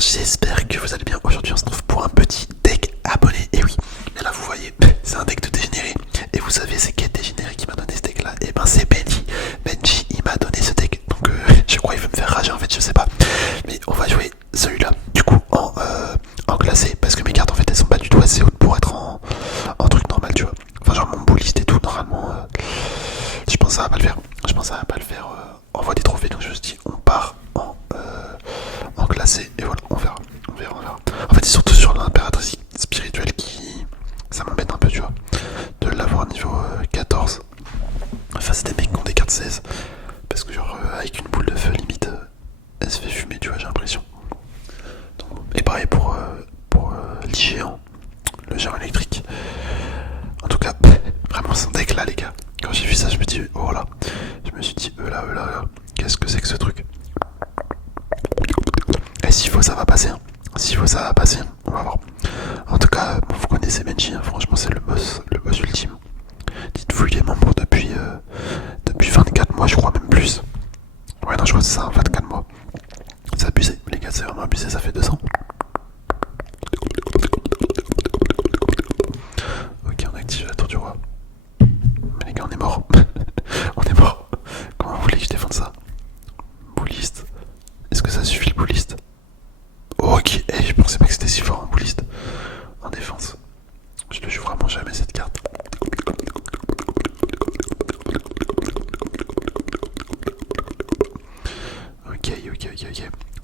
j'espère que vous allez bien. Aujourd'hui on se trouve pour un petit deck abonné. Et oui, et là vous voyez, c'est un deck de dégénéré. Et vous savez c'est quel dégénéré qui m'a donné ce deck là? Et ben c'est Benji. Benji il m'a donné ce deck. Donc je crois qu'il veut me faire rager en fait, je sais pas. Mais on va jouer celui-là. Du coup en classé. Parce que mes cartes en fait elles sont pas du tout assez hautes pour être en truc normal tu vois. Enfin genre mon bullist et tout normalement. Je pense que ça va pas le faire. Je pense que ça va pas le faire. On voit des trophées donc je me suis dit on part en classé et voilà, on verra. En fait, c'est surtout sur l'impératrice spirituelle qui. Ça m'embête un peu, tu vois, de l'avoir niveau 14. Enfin, c'est des mecs qui ont des cartes 16. Parce que, genre, avec une boule de feu, limite, elle se fait fumer, tu vois, j'ai l'impression. Et pareil pour l'IGéant, le géant électrique. En tout cas, vraiment, c'est un deck là, les gars. Quand j'ai vu ça, je me dis, oh là. Je me suis dit, là. Qu'est-ce que c'est que ce truc? Et s'il faut, ça va passer. Hein. S'il faut, ça va passer. On va voir. En tout cas, bon, vous connaissez Benji. Hein. Franchement, c'est le boss ultime. Dites-vous, il est membre depuis 24 mois, je crois, même plus. Ouais, non, je crois que c'est ça, 24 mois. C'est abusé, les gars, c'est vraiment abusé. Ça fait 2 ans. Ok, on active la tour du roi. Mais les gars, on est mort. On est mort. Comment vous voulez que je défende ça? Bullist. Est-ce que ça suffit le bullist? Ok, hey, je pensais pas que c'était si fort en bullist. En défense. Je ne joue vraiment jamais cette carte. Ok.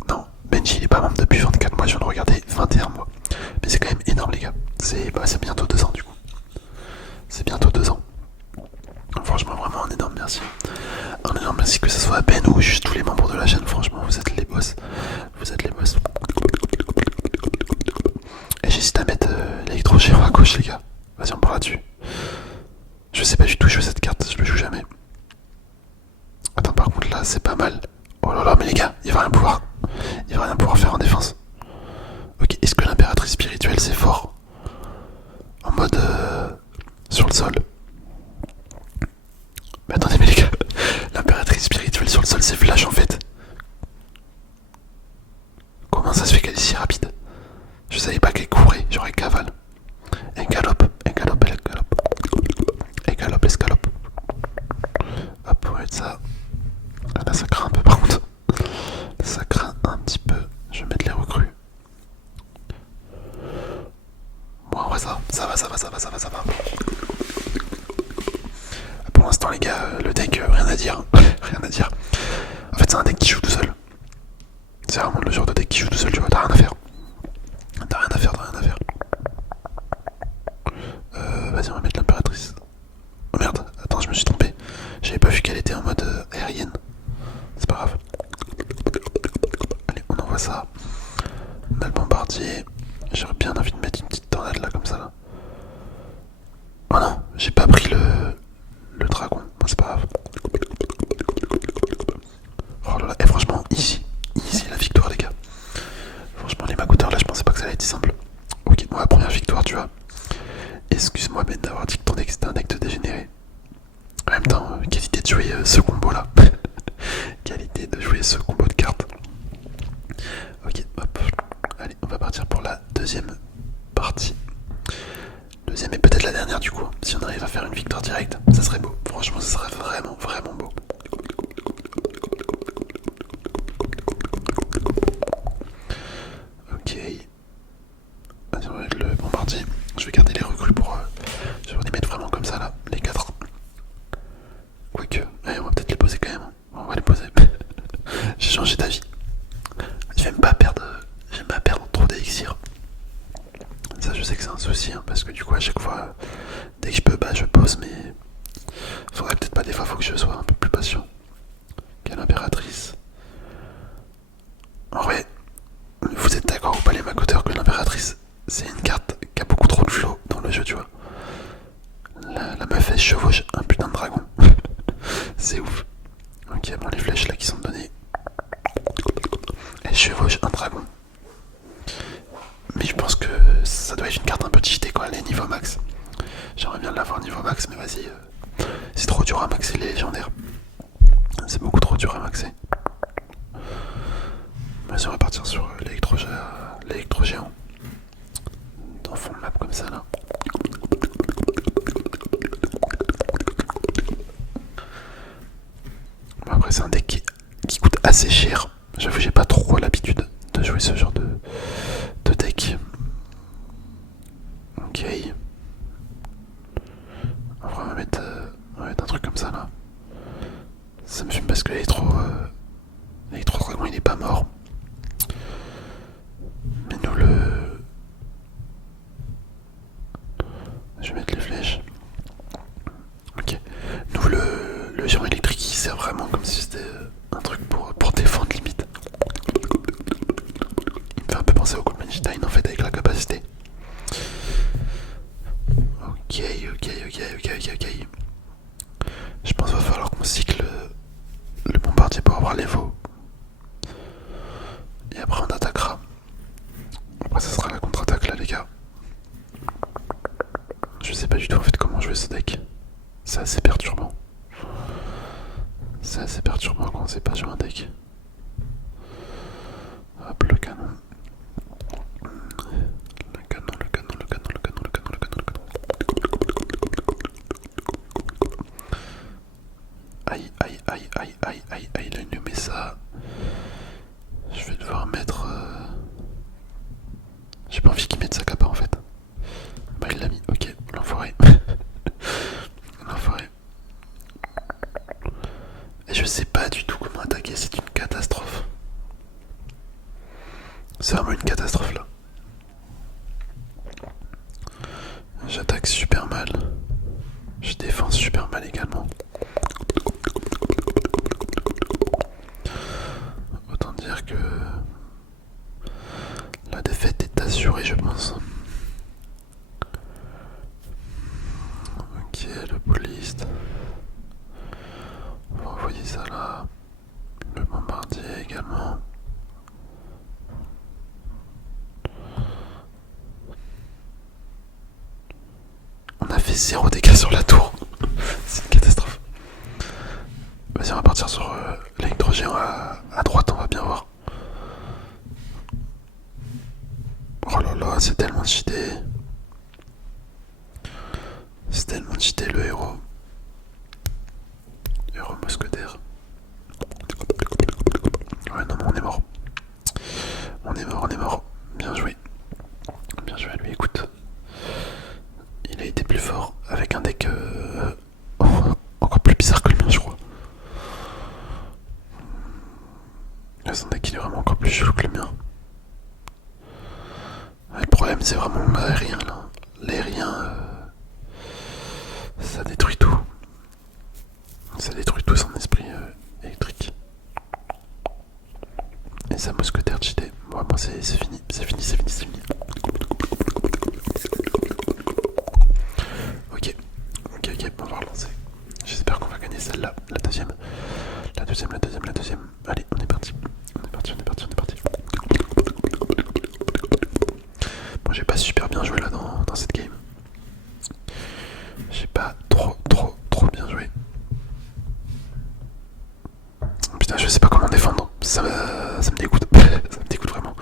Non, Benji il est pas membre depuis 24 mois, je viens de regarder 21 mois. Mais c'est quand même énorme les gars. C'est bientôt 2 ans du coup. C'est bientôt 2 ans. Franchement vraiment un énorme merci. Un énorme merci que ce soit Ben ou juste tous les membres de la chaîne. Franchement vous êtes les boss. Vous êtes les boss. Et j'hésite à mettre l'électro-géant à gauche les gars. Vas-y on part là-dessus. Je sais pas du tout jouer cette carte, je le joue jamais. Attends par contre là c'est pas mal. Oh là là mais les gars, il va rien pouvoir faire en défense. Ok, est-ce que l'impératrice spirituelle c'est fort? En mode sur le sol. Mais attendez mais les gars, l'impératrice spirituelle sur le sol c'est flash en fait. Comment ça se fait qu'elle est si rapide? Je savais pas qu'elle courait, j'aurais cavale. Elle galope. Escalope. Hop, on va mettre ça. Là ça craint un peu par contre. Ça craint un petit peu. Je vais mettre les recrues. Bon en vrai ça va. Pour l'instant les gars, le deck, rien à dire. Rien à dire. En fait c'est un deck qui joue tout seul. C'est vraiment le genre de deck qui joue tout seul, tu vois, t'as rien à faire. Vas-y on va mettre l'impératrice. Oh merde, attends je me suis trompé. J'avais pas vu qu'elle était en mode aérienne. C'est pas grave. Allez on envoie ça. On a le bombardier. J'aurais bien envie de mettre une petite tornade là comme ça là. Oh non, j'ai pas pris le dragon. Bon, c'est pas grave. Oh là là, et franchement, easy la victoire les gars. Franchement les magouteurs là je pensais pas que ça allait être simple. Ok, bon la première victoire tu vois. Excuse-moi Ben d'avoir dit que ton deck c'était un deck de dégénéré. En même temps, qualité de jouer ce combo là. Qualité de jouer ce combo de cartes. Ok, hop. Allez, on va partir pour la deuxième partie. Deuxième et peut-être la dernière du coup. Si on arrive à faire une victoire directe, ça serait beau. Franchement, ça serait vraiment beau. Ok. Vas-y, on va mettre le bombardier. Je vais garder les recrues pour... je vais les mettre vraiment comme ça là, les 4. Quoique, ouais, on va peut-être les poser quand même. On va les poser. J'ai changé d'avis. J'aime pas perdre trop d'élixir. Ça je sais que c'est un souci hein, parce que du coup à chaque fois dès que je peux je pose mais faudrait peut-être pas des fois, faut que je sois un peu plus patient. Quelle impératrice. En vrai, vous êtes d'accord ou pas les macoteurs que l'impératrice c'est une carte qui a beaucoup trop de flow dans le jeu tu vois. La meuf elle chevauche un putain de dragon. C'est ouf. Ok bon les flèches là qui sont données. Elle chevauche un dragon. Mais je pense que ça doit être une carte un peu cheatée quoi, elle est niveau max. J'aimerais bien l'avoir niveau max mais vas-y. C'est trop dur à maxer les légendaires. C'est beaucoup trop dur à maxer. Vas-y, on va partir sur l'électro-géant. Dans fond de map comme ça là. Bon, après c'est un deck qui coûte assez cher. J'avoue j'ai pas trop l'habitude de jouer ce genre de deck. Ok. On va mettre un truc comme ça là. Ça me fume parce que l'électro-dragon il est pas mort. Mais nous je vais mettre les flèches. Ok. Nous le géant électrique il sert vraiment comme si c'était un truc pour défendre limite. Il me fait un peu penser au Coolman Stein en fait avec la capacité. Ok. Je pense qu'il va falloir qu'on cycle le bombardier pour avoir les veaux. Et après on attaquera. Après ça sera la contre-attaque là les gars. Je sais pas du tout en fait comment jouer ce deck. C'est assez perturbant. C'est assez perturbant quand on sait pas jouer un deck. Hop le canon. Le canon. Aïe, là il nous met ça. Je vais devoir mettre... J'ai pas envie qu'il mette sa capa en fait. Bah il l'a mis, ok, l'enfoiré. L'enfoiré. Et je sais pas du tout comment attaquer, c'est une catastrophe. C'est vraiment une catastrophe là. J'attaque super mal. Je défends super mal également. Autant dire que la défaite est assurée je pense. Ok, le boliste. On va envoyer ça là. Le bombardier également. On a fait 0 dégâts sur la tour. C'est une catastrophe. Vas-y, on va partir sur l'électro-géant à droite, on va bien voir. Oh là là, c'est tellement cheaté. C'est tellement cheaté le héros. Héros mousquetaire. Ouais, non, mais on est mort. On est mort. Bien joué. Bien joué à lui, écoute. Il a été plus fort avec un deck encore plus bizarre que le mien, je crois. Son deck il est vraiment encore plus chelou que le mien. Le problème c'est vraiment l'aérien là. L'aérien, ça détruit tout. Ça détruit tout son esprit électrique. Et sa mousquetaire cheaté. Bon, moi c'est fini. C'est fini. Ok, on va relancer. J'espère qu'on va gagner celle-là. La deuxième. Allez, on est parti. Bon, j'ai pas super bien joué là dans cette game. J'ai pas trop bien joué. Putain, je sais pas comment défendre. Ça me dégoûte. Ça me dégoûte vraiment.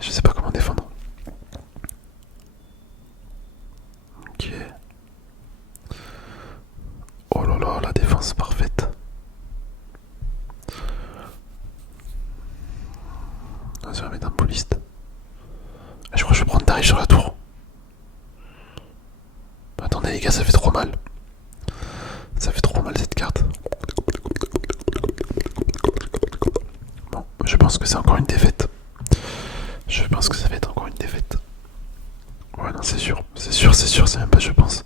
Je sais pas comment défendre. Ok. Oh là là, la défense parfaite. Vas-y, on va mettre un poliste. Je crois que je vais prendre tarif sur la tour. Attendez les gars, ça fait trop mal. Ça fait trop mal cette carte. Bon, je pense que c'est encore une défaite. Je pense que ça va être encore une défaite. Ouais, non, c'est sûr, c'est même pas je pense.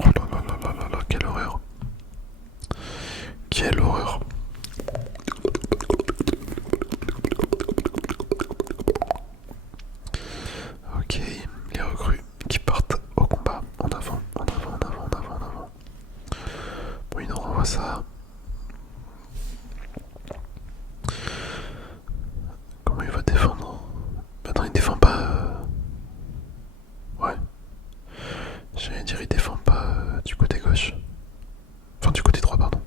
Oh là, quelle horreur. Quelle horreur. Ok, les recrues qui partent au combat. En avant. Bon, il nous renvoie ça. Comment il va défendre? Attends, il défend pas. Ouais. J'allais dire, il défend pas du côté gauche. Enfin, du côté droit, pardon.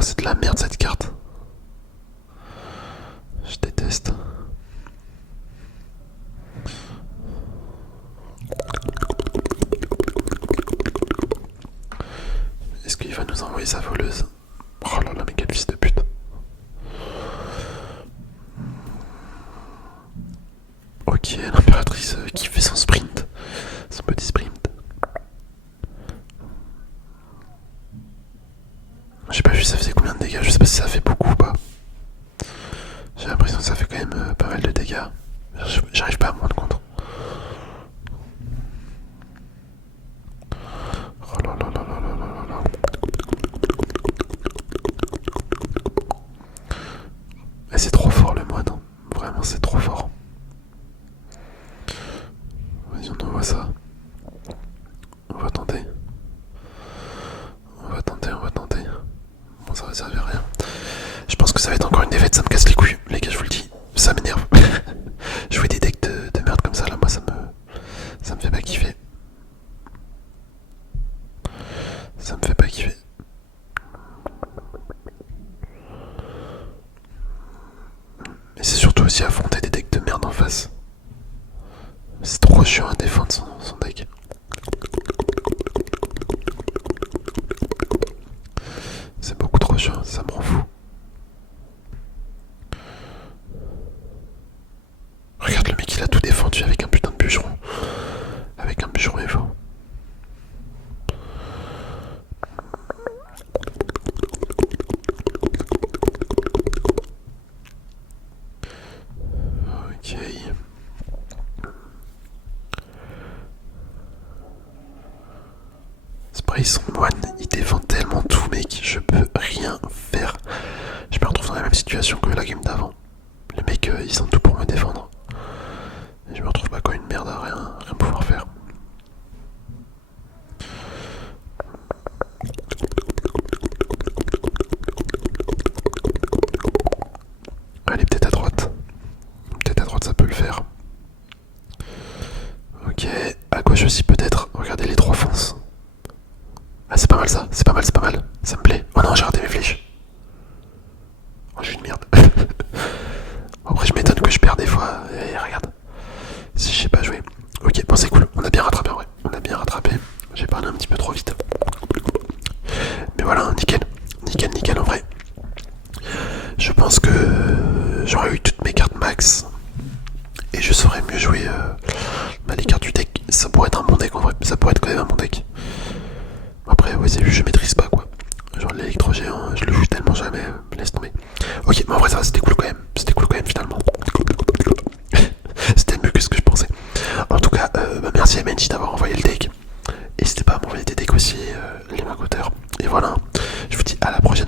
Oh, c'est de la merde cette carte. Je déteste. Est-ce qu'il va nous envoyer sa voleuse? Oh là là, mais quel fils de pute. Ok, l'impératrice qui fait son sprint. Son petit sprint. J'ai pas vu ça faisait combien de dégâts, je sais pas si ça fait beaucoup ou pas. J'ai l'impression que ça fait quand même pas mal de dégâts. J'arrive pas à me rendre compte. Oh là là là là là là là. Et c'est trop fort le mode, hein. Vraiment c'est trop fort. Vas-y, on envoie ça. On va tenter. On va tenter, on va tenter. Bon, ça va servir à rien. Je pense que ça va être encore une défaite, ça me casse les couilles. Les gars, je vous le dis, ça m'énerve. Jouer des decks de merde comme ça, là, moi, ça me fait pas kiffer. Ça me fait pas kiffer. Et c'est surtout aussi affronter des decks de merde en face. C'est trop chiant à défendre son deck. C'est beaucoup trop chiant, ça me rend fou. Regarde le mec, il a tout défendu avec un putain de bûcheron. Avec un bûcheron Evo. Ok. C'est pareil, son moine, il défend tellement tout, mec. Je peux rien faire. Je me retrouve dans la même situation que la game d'avant. Les mecs, ils sont tout pour me défendre. Et je me retrouve pas comme une merde à rien pouvoir faire. Allez, peut-être à droite. Peut-être à droite, ça peut le faire. Ok, à gauche aussi peut-être. Regardez les trois fonces. Ah, c'est pas mal ça, c'est pas mal, c'est pas mal. Ça me plaît. Oh non, j'ai raté mes flèches. Oh, je suis une merde. Après, je m'étonne que je perds des fois. Et regarde. Si je sais pas jouer. Ok, bon, c'est cool. On a bien rattrapé en vrai. On a bien rattrapé. J'ai parlé un petit peu trop vite. Mais voilà, nickel. Nickel, nickel en vrai. Je pense que j'aurais eu toutes mes cartes max. Et je saurais mieux jouer les cartes du deck. Ça pourrait être un bon deck en vrai. Ça pourrait être quand même un bon deck. Après, ouais, c'est juste, je maîtrise pas quoi. Genre l'électro-géant, je le joue tellement jamais, laisse tomber. Ok, mais en vrai, ça c'était cool quand même. C'était cool quand même finalement. C'était mieux que ce que je pensais. En tout cas, merci à Menji d'avoir envoyé le deck. N'hésitez pas à m'envoyer des decks aussi, les macoteurs. Et voilà, je vous dis à la prochaine.